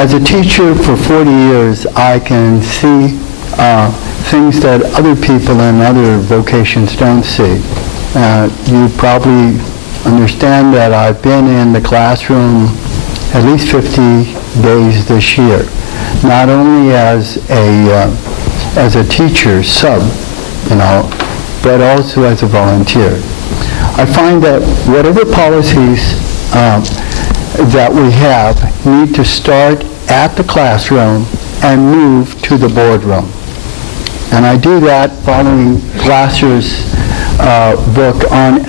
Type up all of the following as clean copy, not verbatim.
As a teacher for 40 years, I can see things that other people in other vocations don't see. You probably understand that I've been in the classroom at least 50 days this year, not only as a teacher sub, but also as a volunteer. I find that whatever policies that we have need to start at the classroom and move to the boardroom. And I do that following Glasser's book on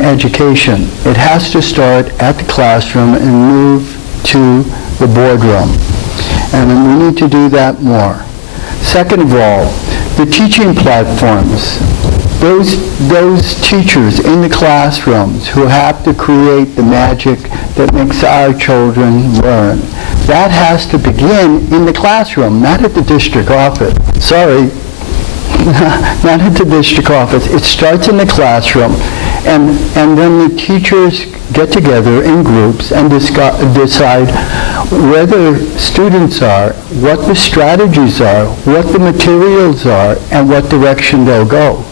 education. It has to start at the classroom and move to the boardroom. And we need to do that more. Second of all, the teaching platforms. Those teachers in the classrooms who have to create the magic that makes our children learn, that has to begin in the classroom, not at the district office. Sorry, not at the district office. It starts in the classroom, and then the teachers get together in groups and decide where the students are, what the strategies are, what the materials are, and what direction they'll go.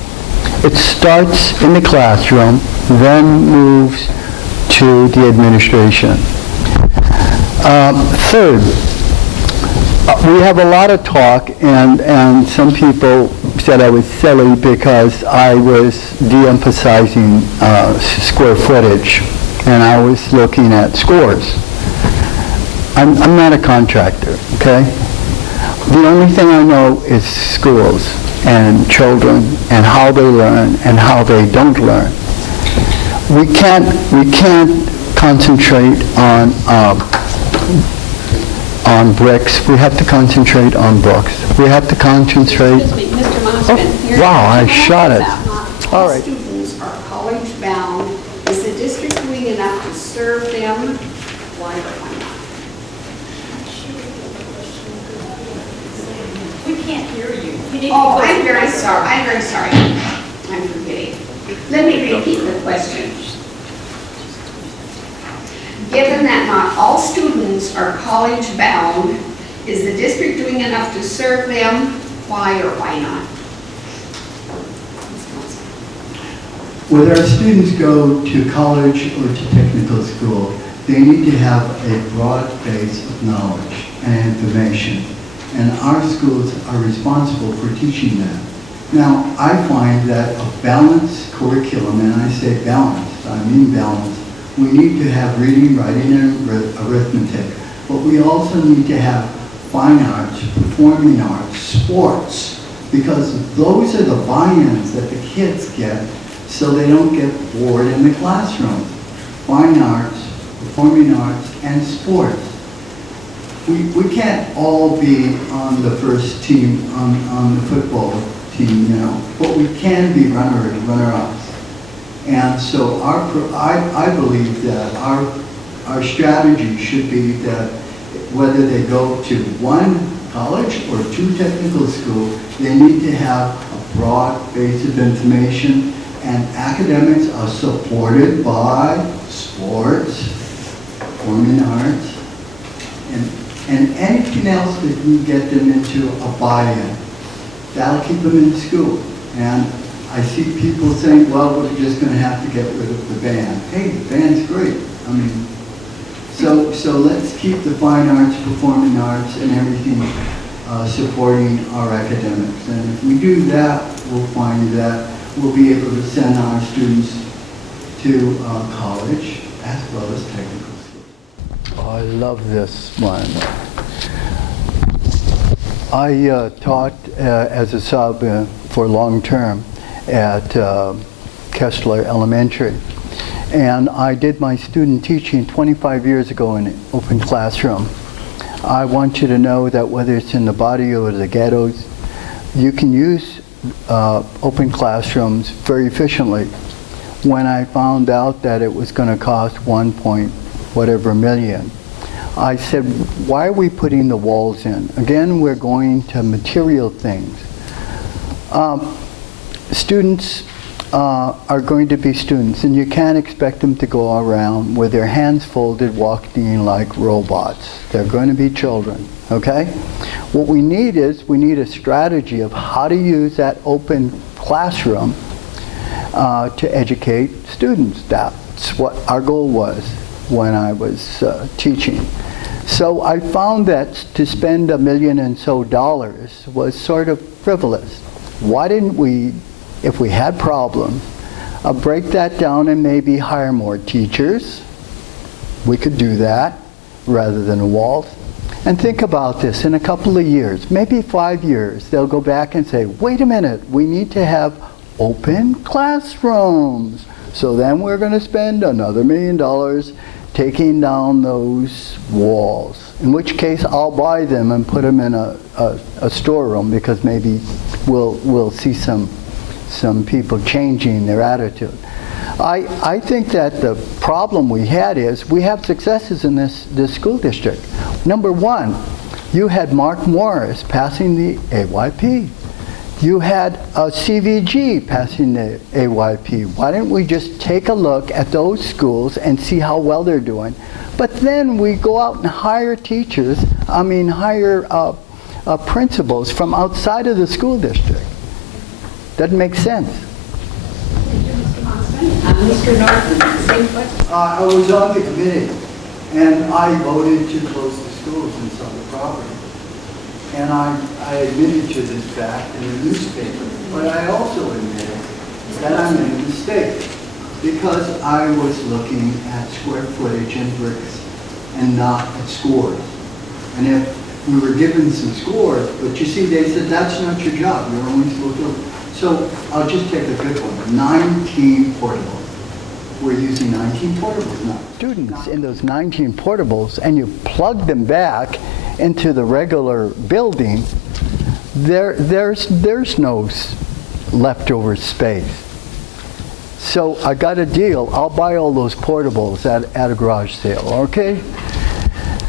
It starts in the classroom, then moves to the administration. Third, we have a lot of talk, and some people said I was silly because I was de-emphasizing square footage, and I was looking at scores. I'm not a contractor, okay? The only thing I know is schools and children and how they learn and how they don't learn. We can't concentrate on bricks. We have to concentrate on books. We have to concentrate. Excuse me, Mr. Mossman. Oh, wow, I shot it. All right. Students are college bound. Is the district doing enough to serve them? Why or why not? We can't hear you. Oh, I'm very sorry. I'm forgetting. Let me repeat the question. Given that not all students are college bound, is the district doing enough to serve them? Why or why not? Whether our students go to college or to technical school, they need to have a broad base of knowledge and information. And our schools are responsible for teaching them. Now, I find that a balanced curriculum, and I say balanced, I mean balanced, we need to have reading, writing, and arithmetic, but we also need to have fine arts, performing arts, sports, because those are the buy-ins that the kids get so they don't get bored in the classroom. Fine arts, performing arts, and sports. We can't all be on the first team, on the football team, but we can be runner-ups. And so I believe that our strategy should be that whether they go to one college or two technical school, they need to have a broad base of information, and academics are supported by sports, performing arts, and anything else that can get them into a buy-in. That'll keep them in school. And I see people saying, well, we're just going to have to get rid of the band. Hey, the band's great. I mean, so let's keep the fine arts, performing arts, and everything supporting our academics. And if we do that, we'll find that we'll be able to send our students to college as well as technical school. Oh, I love this one. I taught as a sub for long term at Kessler Elementary. And I did my student teaching 25 years ago in an open classroom. I want you to know that whether it's in the barrio or the ghettos, you can use open classrooms very efficiently. When I found out that it was going to cost $1.whatever million, I said, why are we putting the walls in? Again, we're going to material things. Students are going to be students, and you can't expect them to go around with their hands folded walking like robots. They're going to be children, okay? What we need is, we need a strategy of how to use that open classroom to educate students. That's what our goal was when I was teaching. So I found that to spend $1 million and so was sort of frivolous. Why didn't we, if we had problems, break that down and maybe hire more teachers? We could do that rather than walls. And think about this, in a couple of years, maybe 5 years, they'll go back and say, wait a minute, we need to have open classrooms. So then we're going to spend another $1 million taking down those walls. In which case, I'll buy them and put them in a storeroom, because maybe we'll see some people changing their attitude. I think that the problem we had is we have successes in this school district. Number one, you had Mark Morris passing the AYP. You had CVG passing the AYP. Why didn't we just take a look at those schools and see how well they're doing? But then we go out and hire teachers, hire principals from outside of the school district. Doesn't make sense. Mr. Norton, same question. I was on the committee, and I voted to close the schools and sell the property. And I admitted to this fact in the newspaper, but I also admitted that I made a mistake, because I was looking at square footage and bricks and not at scores. And if we were given some scores, but you see, they said, that's not your job, you're only supposed to. So I'll just take a good one, 19 portables. We're using 19 portables now. Students in those 19 portables, and you plug them back into the regular building, there's no leftover space. So I got a deal. I'll buy all those portables at a garage sale, okay?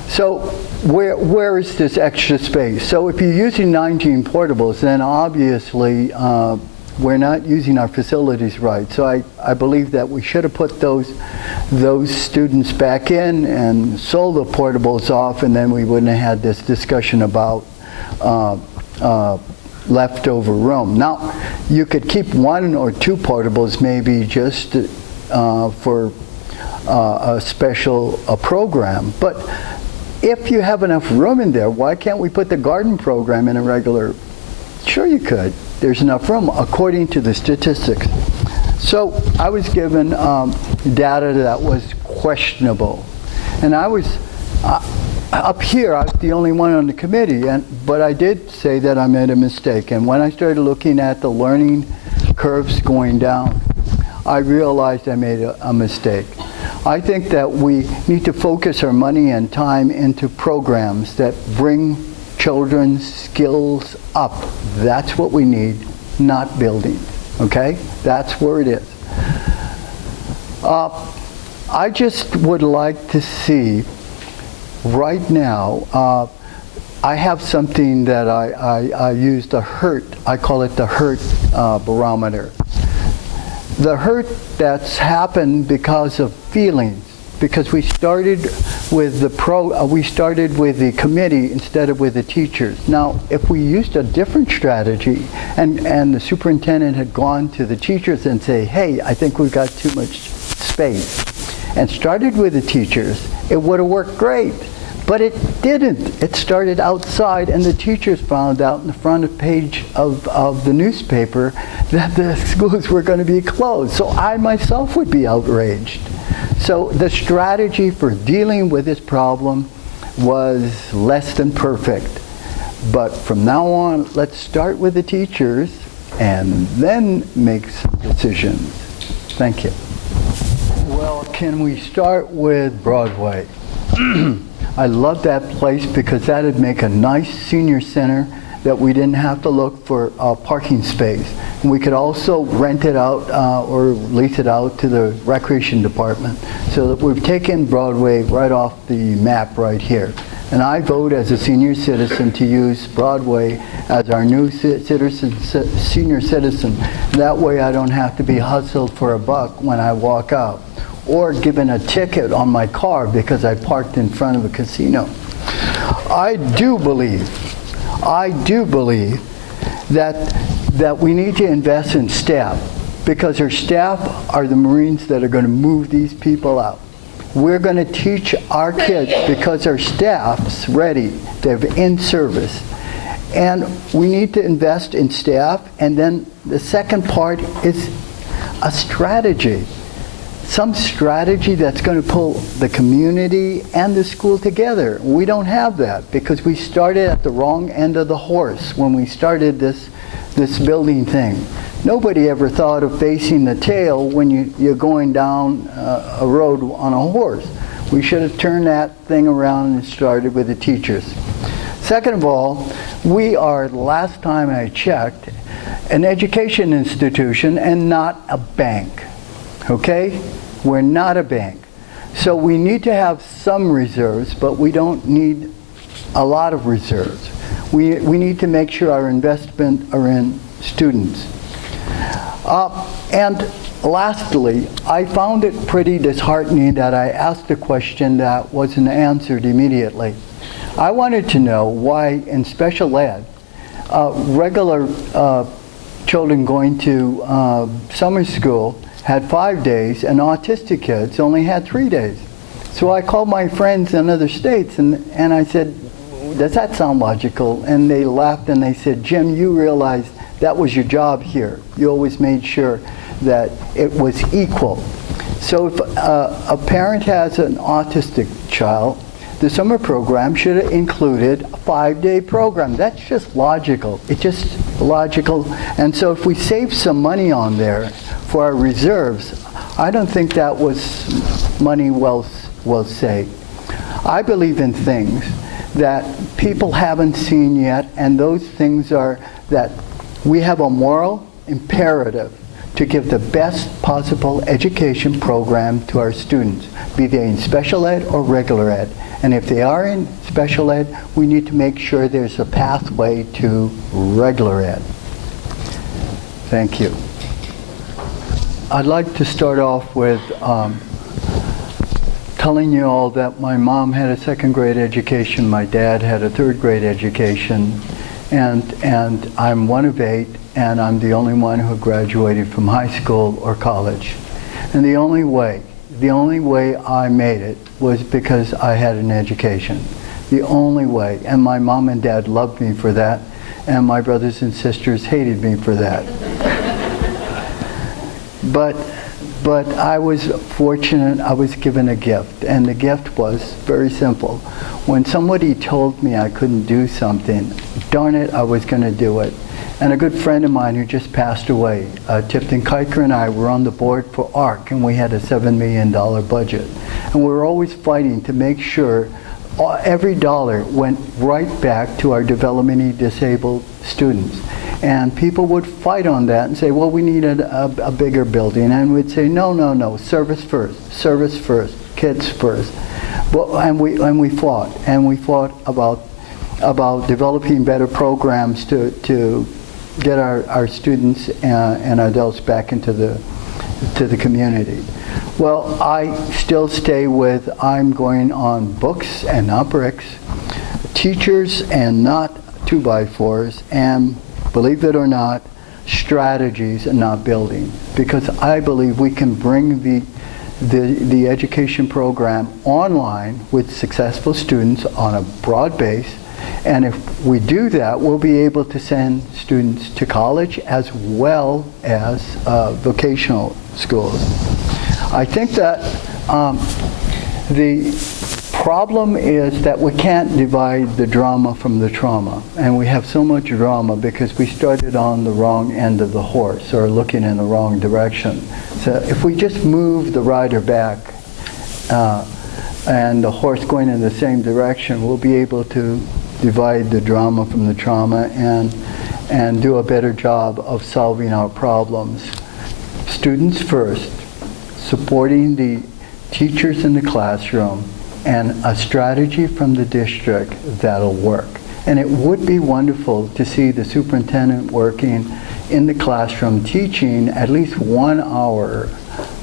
So where is this extra space? So if you're using 19 portables, then obviously we're not using our facilities right. So I believe that we should have put those students back in and sold the portables off, and then we wouldn't have had this discussion about leftover room. Now, you could keep 1 or 2 portables maybe just for a special program. But if you have enough room in there, why can't we put the garden program in a regular? Sure you could. There's enough room according to the statistics. So I was given data that was questionable. And I was up here, I was the only one on the committee, but I did say that I made a mistake. And when I started looking at the learning curves going down, I realized I made a mistake. I think that we need to focus our money and time into programs that bring children's skills up. That's what we need, not buildings, okay? That's where it is. I just would like to see, right now, I have something that I use, the HURT, I call it the HURT barometer. The hurt that's happened because of feelings, because we started with the committee instead of with the teachers. Now, if we used a different strategy and the superintendent had gone to the teachers and say, hey, I think we've got too much space, and started with the teachers, it would have worked great. But it didn't. It started outside, and the teachers found out in the front page of the newspaper that the schools were going to be closed. So I myself would be outraged. So the strategy for dealing with this problem was less than perfect. But from now on, let's start with the teachers and then make some decisions. Thank you. Well, can we start with Broadway? I love that place because that would make a nice senior center that we didn't have to look for a parking space. And we could also rent it out or lease it out to the recreation department. So that we've taken Broadway right off the map right here. And I vote as a senior citizen to use Broadway as our new senior citizen. That way I don't have to be hustled for a buck when I walk out, or given a ticket on my car because I parked in front of a casino. I do believe that we need to invest in staff, because our staff are the Marines that are going to move these people out. We're going to teach our kids because our staff's ready. They're in service. And we need to invest in staff. And then the second part is a strategy. Some strategy that's going to pull the community and the school together. We don't have that because we started at the wrong end of the horse when we started this building thing. Nobody ever thought of facing the tail when you're going down a road on a horse. We should have turned that thing around and started with the teachers. Second of all, we are, last time I checked, an education institution and not a bank. Okay? We're not a bank. So we need to have some reserves, but we don't need a lot of reserves. We need to make sure our investment are in students. And lastly, I found it pretty disheartening that I asked a question that wasn't answered immediately. I wanted to know why in special ed, regular children going to summer school had 5 days and autistic kids only had 3 days. So I called my friends in other states and I said, does that sound logical? And they laughed and they said, Jim, you realize that was your job here. You always made sure that it was equal. So if a parent has an autistic child, the summer program should have included a 5-day program. That's just logical. It's just logical. And so if we save some money on there for our reserves, I don't think that was money well saved. I believe in things that people haven't seen yet, and those things are that we have a moral imperative to give the best possible education program to our students, be they in special ed or regular ed. And if they are in special ed, we need to make sure there's a pathway to regular ed. Thank you. I'd like to start off with telling you all that my mom had a 2nd grade education, my dad had a 3rd grade education, and I'm one of 8, and I'm the only one who graduated from high school or college. And the only way I made it was because I had an education. The only way. And my mom and dad loved me for that, and my brothers and sisters hated me for that. But I was fortunate, I was given a gift, and the gift was very simple. When somebody told me I couldn't do something, darn it, I was going to do it. And a good friend of mine who just passed away, Tipton Kiker, and I were on the board for ARC, and we had a $7 million budget. And we were always fighting to make sure every dollar went right back to our developmentally disabled students. And people would fight on that and say, well, we need a bigger building. And we'd say, no, service first, kids first. Well, and we fought about developing better programs to get our students and adults back into the community. Well, I still stay with, I'm going on books and not bricks, teachers and not 2x4s, and believe it or not, strategies and not building. Because I believe we can bring the education program online with successful students on a broad base. And if we do that, we'll be able to send students to college as well as vocational schools. I think that the problem is that we can't divide the drama from the trauma. And we have so much drama because we started on the wrong end of the horse or looking in the wrong direction. So if we just move the rider back and the horse going in the same direction, we'll be able to divide the drama from the trauma and do a better job of solving our problems. Students first, supporting the teachers in the classroom, and a strategy from the district that'll work. And it would be wonderful to see the superintendent working in the classroom teaching at least 1 hour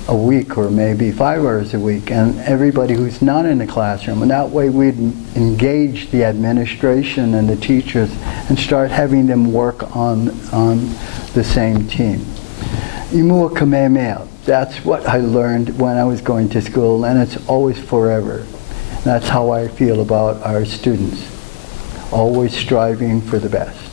a week, or maybe 5 hours a week, and everybody who's not in the classroom. And that way we'd engage the administration and the teachers and start having them work on the same team. Imua Kamehameha, that's what I learned when I was going to school, and it's always forever. That's how I feel about our students, always striving for the best.